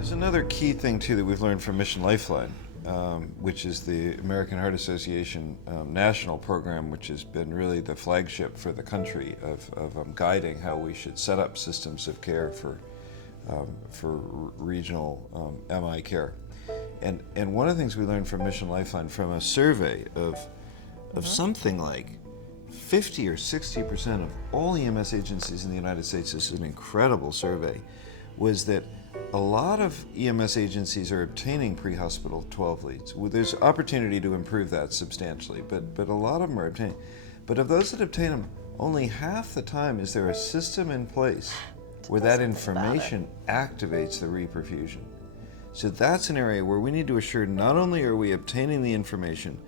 There's another key thing too that we've learned from Mission Lifeline, which is the American Heart Association national program, which has been really the flagship for the country of guiding how we should set up systems of care for regional MI care. And one of the things we learned from Mission Lifeline, from a survey of something like 50 or 60% of all EMS agencies in the United States, this is an incredible survey, was that a lot of EMS agencies are obtaining pre-hospital 12 leads. Well, there's opportunity to improve that substantially, but a lot of them are obtaining. But of those that obtain them, only half the time is there a system in place where that information activates the re-perfusion. So that's an area where we need to assure not only are we obtaining the information,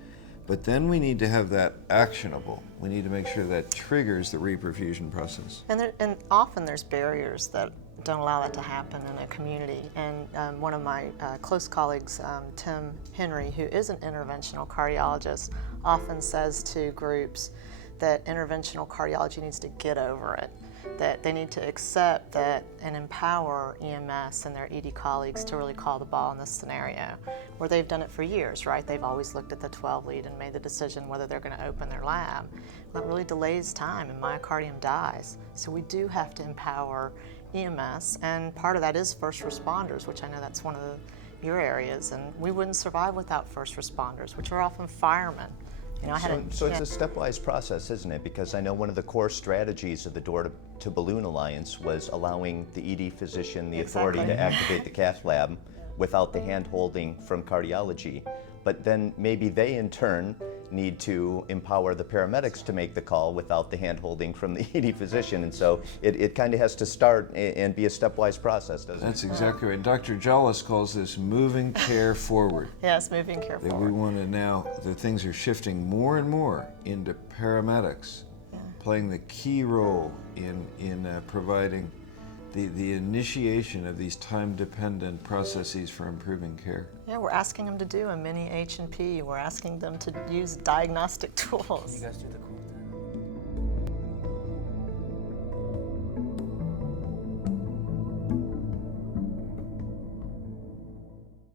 but then we need to have that actionable. We need to make sure that triggers the re-perfusion process. And often there's barriers that don't allow that to happen in a community. And one of my close colleagues, Tim Henry, who is an interventional cardiologist, often says to groups that interventional cardiology needs to get over it, that they need to accept that and empower EMS and their ED colleagues to really call the ball in this scenario, where they've done it for years, right? They've always looked at the 12 lead and made the decision whether they're going to open their lab. That really delays time and myocardium dies. So we do have to empower EMS, and part of that is first responders, which I know that's one of your areas, and we wouldn't survive without first responders, which are often firemen. You know, So it's a stepwise process, isn't it? Because I know one of the core strategies of the Door to Balloon Alliance was allowing the ED physician the authority to activate the cath lab without the hand-holding from cardiology. But then maybe they, in turn, need to empower the paramedics to make the call without the hand-holding from the ED physician. And so it kind of has to start and be a stepwise process, doesn't it? That's exactly right. Dr. Jollis calls this moving care forward. Yes, moving care That forward. we want to now, the things are shifting more and more into paramedics, playing the key role in providing the initiation of these time-dependent processes for improving care. Yeah, we're asking them to do a mini H&P. We're asking them to use diagnostic tools. You guys do the cool